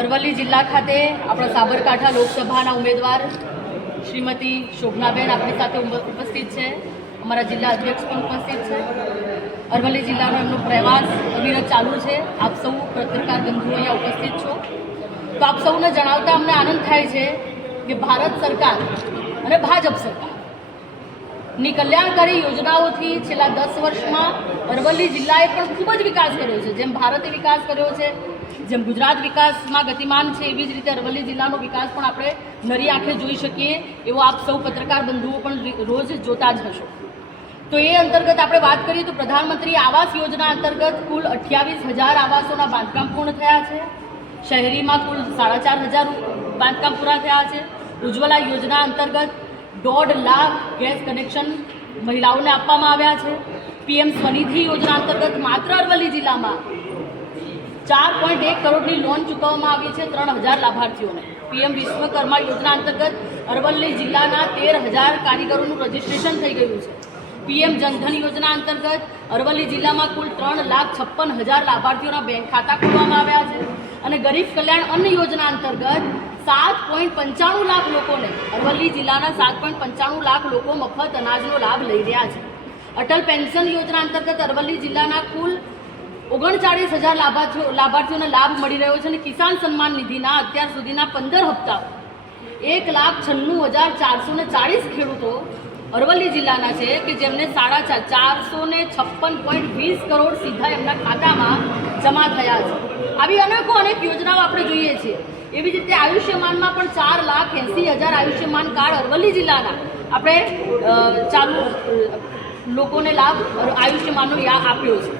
અરવલ્લી જિલ્લા ખાતે આપણા સાબરકાંઠા લોકસભાના ઉમેદવાર શ્રીમતી શોભનાબેન આપણી સાથે ઉપસ્થિત છે. અમારા જિલ્લા અધ્યક્ષ પણ ઉપસ્થિત છે. અરવલ્લી જિલ્લાનો એમનો પ્રવાસ અવિરત ચાલુ છે. આપ સૌ પત્રકાર બંધુઓ અહીંયા ઉપસ્થિત છો. તો આપ સૌને જણાવતા અમને આનંદ થાય છે કે ભારત સરકાર અને ભાજપ સરકારની કલ્યાણકારી યોજનાઓથી છેલ્લા 10 વર્ષમાં અરવલ્લી જિલ્લાએ પણ ખૂબ જ વિકાસ કર્યો છે. જેમ ભારતે વિકાસ કર્યો છે, જેમ ગુજરાત વિકાસમાં ગતિમાન છે, એવી જ રીતે અરવલ્લી જિલ્લાનો વિકાસ પણ આપણે નરી આંખે જોઈ શકીએ એવો આપ સૌ પત્રકાર બંધુઓ પણ રોજ જોતા જ હશો. તો એ અંતર્ગત આપણે વાત કરીએ તો પ્રધાનમંત્રી આવાસ યોજના અંતર્ગત કુલ 28,000 આવાસોના બાંધકામ પૂર્ણ થયા છે. શહેરીમાં કુલ 4,500 બાંધકામ પૂરા થયા છે. ઉજ્જવલા યોજના અંતર્ગત 1.5 લાખ ગેસ કનેક્શન મહિલાઓને આપવામાં આવ્યા છે. પીએમ સ્વનિધિ યોજના અંતર્ગત માત્ર અરવલ્લી જિલ્લામાં 4.1 કરોડની લોન ચૂકવવામાં આવી છે 3,000 લાભાર્થીઓને. પીએમ વિશ્વકર્મા યોજના અંતર્ગત અરવલ્લી જિલ્લાના 13,000 કારીગરોનું રજીસ્ટ્રેશન થઈ ગયું છે. પીએમ જનધન યોજના અંતર્ગત અરવલ્લી જિલ્લામાં કુલ 3,56,000 લાભાર્થીઓના બેંક ખાતા ખોલવામાં આવ્યા છે. અને ગરીબ કલ્યાણ અન્ન યોજના અંતર્ગત 7.95 લાખ લોકોને, અરવલ્લી જિલ્લાના 7.95 લાખ લોકો મફત અનાજનો લાભ લઈ રહ્યા છે. અટલ પેન્શન યોજના અંતર્ગત અરવલ્લી જિલ્લાના કુલ 39,000 લાભાર્થીઓને લાભ મળી રહ્યો છે. અને કિસાન સન્માન નિધિના અત્યાર સુધીના 15 હપ્તાઓ 1,96,440 ખેડૂતો અરવલ્લી જિલ્લાના છે કે જેમને 456.20 કરોડ સીધા એમના ખાતામાં જમા થયા છે. આવી અનેક યોજનાઓ આપણે જોઈએ છીએ. એવી જ રીતે આયુષ્યમાનમાં પણ 4,80,000 આયુષ્યમાન કાર્ડ અરવલ્લી જિલ્લાના આપણે ચાલુ લોકોને લાભ આયુષ્યમાનનો આપ્યો છે.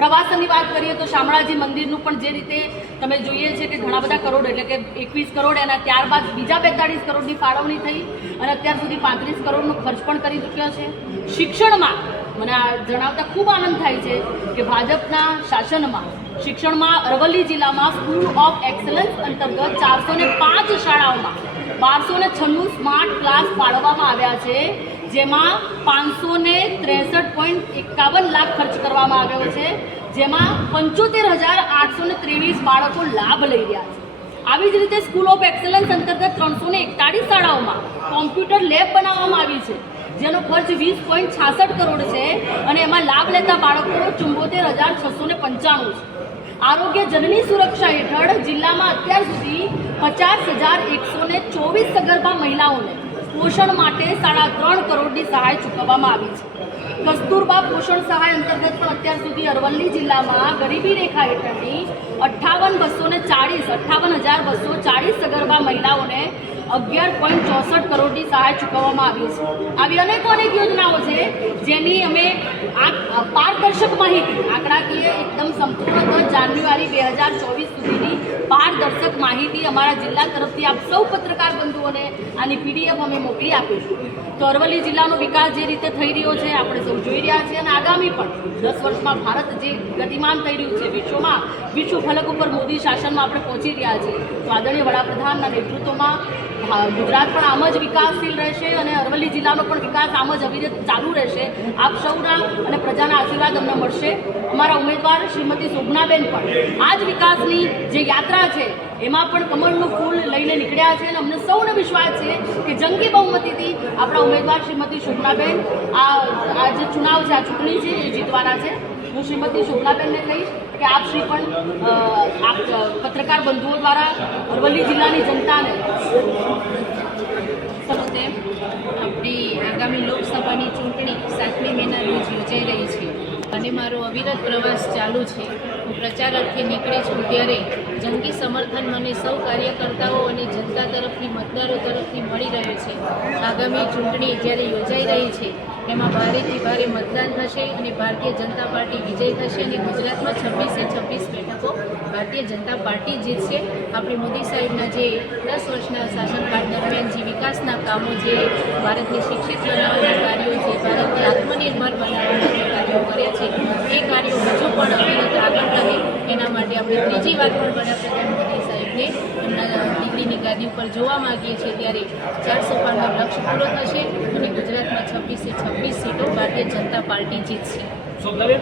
પ્રવાસનની વાત કરીએ તો શામળાજી મંદિરનું પણ જે રીતે તમે જોઈએ છે કે ઘણા બધા કરોડ, એટલે કે 21 કરોડ, એના ત્યારબાદ બીજા 42 કરોડની ફાળવણી થઈ અને અત્યાર સુધી 35 કરોડનો ખર્ચ પણ કરી ચૂક્યો છે. શિક્ષણમાં મને જણાવતા ખૂબ આનંદ થાય છે કે ભાજપના શાસનમાં શિક્ષણમાં અરવલ્લી જિલ્લામાં સ્કૂલ ઓફ એક્સલન્સ અંતર્ગત 405 શાળાઓમાં 1296 સ્માર્ટ ક્લાસ ફાળવવામાં આવ્યા છે, જેમાં 563.51 લાખ ખર્ચ કરવામાં આવ્યો છે, જેમાં 75,823 બાળકો લાભ લઈ રહ્યા છે. આવી જ રીતે સ્કૂલ ઓફ એક્સલન્સ અંતર્ગત 341 શાળાઓમાં કોમ્પ્યુટર લેબ બનાવવામાં આવી છે, જેનો ખર્ચ 20.66 કરોડ છે અને એમાં લાભ લેતા બાળકો 74,695 છે. આરોગ્ય જનની સુરક્ષા હેઠળ જિલ્લામાં અત્યાર સુધી 50,124 સગર્ભા મહિલાઓને પોષણ માટે 3.5 કરોડની સહાય ચૂકવવામાં આવી છે. કસ્તુરબા પોષણ સહાય અંતર્ગત પણ અત્યાર સુધી અરવલ્લી જિલ્લામાં ગરીબી રેખા હેઠળની 58,240 સગર્ભા મહિલાઓને 11.64 કરોડની સહાય ચૂકવવામાં આવી છે. આવી અનેક યોજનાઓ છે જેની અમે પારદર્શક માહિતી, આંકડાકીય એકદમ સંપૂર્ણ જાન્યુઆરી 2024 સુધીની પારદર્શક માહિતી અમારા જિલ્લા તરફથી આપ સૌ પત્રકાર બંધુઓને આની પીડીએફ અમે મોકલી આપીશું. તો અરવલ્લી જિલ્લાનો વિકાસ જે રીતે થઈ રહ્યો છે આપણે સૌ જોઈ રહ્યા છીએ અને આગામી પણ 10 વર્ષમાં ભારત જે ગતિમાન થઈ રહ્યું છે, વિશ્વ ફલક ઉપર મોદી શાસનમાં આપણે પહોંચી રહ્યા છીએ. તો આદરણીય વડાપ્રધાનના નેતૃત્વમાં ગુજરાત પણ આમ જ વિકાસશીલ રહેશે અને અરવલ્લી જિલ્લાનો પણ વિકાસ આમ જ અવિરત ચાલુ રહેશે. આપ સૌના અને પ્રજાના આશીર્વાદ અમને મળશે. અમારા ઉમેદવાર શ્રીમતી શોભનાબેન પણ આ જ વિકાસની જે યાત્રા છે એમાં પણ કમળનું ફૂલ લઈને નીકળ્યા છે અને અમને સૌને વિશ્વાસ છે કે જંગી બહુમતીથી આપણા ઉમેદવાર શ્રીમતી શોભનાબેન આ જે ચુનાવ છે, આ ચૂંટણી છે એ જીતવાના છે. હું શ્રીમતી શોભનાબેનને કહીશ કે આપ શ્રી પણ પત્રકાર બંધુઓ દ્વારા અરવલ્લી જિલ્લાની જનતાને આપણી આગામી લોકસભાની ચૂંટણી 7મી મેના રોજ યોજાઈ રહી છે અને મારો અવિરત પ્રવાસ ચાલુ છે. હું પ્રચાર અર્થે નીકળી છું ત્યારે જંગી સમર્થન મને સૌ કાર્યકર્તાઓ અને જનતા તરફથી, મતદારો તરફથી મળી રહ્યો છે. આગામી ચૂંટણી જ્યારે યોજાઈ રહી છે એમાં ભારેથી ભારે મતદાન થશે અને ભારતીય જનતા પાર્ટી વિજય થશે અને ગુજરાતમાં 26 બેઠકો ભારતીય જનતા પાર્ટી જીતશે. આપણે મોદી સાહેબના જે 10 વર્ષના શાસનકાળ દરમિયાન જે વિકાસના કામો, જે ભારતને શિક્ષિત બનાવવાના કાર્યો, જે ભારતને આત્મનિર્ભર બનાવવાના જે કાર્યો કર્યા છે એ કાર્યો હજુ પણ અવિરત આગળ રહે એના માટે આપણે ત્રીજી વાર પણ વડાપ્રધાન મોદી સાહેબને એમના દીકરીની ગાદી ઉપર જોવા માગીએ છીએ. ત્યારે 400 પારનો લક્ષ્ય પૂરો થશે અને ગુજરાતમાં 26 સીટો ભારતીય જનતા પાર્ટી જીતશે. શોભનાબેન,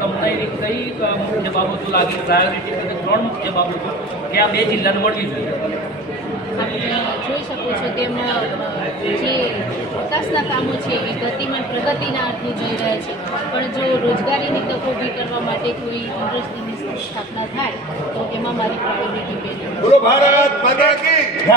તમને કઈ મુખ્ય બાબતો લાગી પ્રાયોરિટી તરીકે 3 મુખ્ય બાબતો કે આ 2 જિલ્લાને મળવી જોઈએ? આપણે જોઈ શકો છો તેમ જે વિકાસના કામો છે એ ગતિમાન પ્રગતિના અર્થે જઈ રહ્યા છે, પણ જો રોજગારીની તકો ઊભી કરવા માટે કોઈ ઇન્ડસ્ટ્રીની સ્થાપના થાય તો એમાં મારી પ્રાયોરિટી પહેલી. બોલો ભારત માતા કી જય.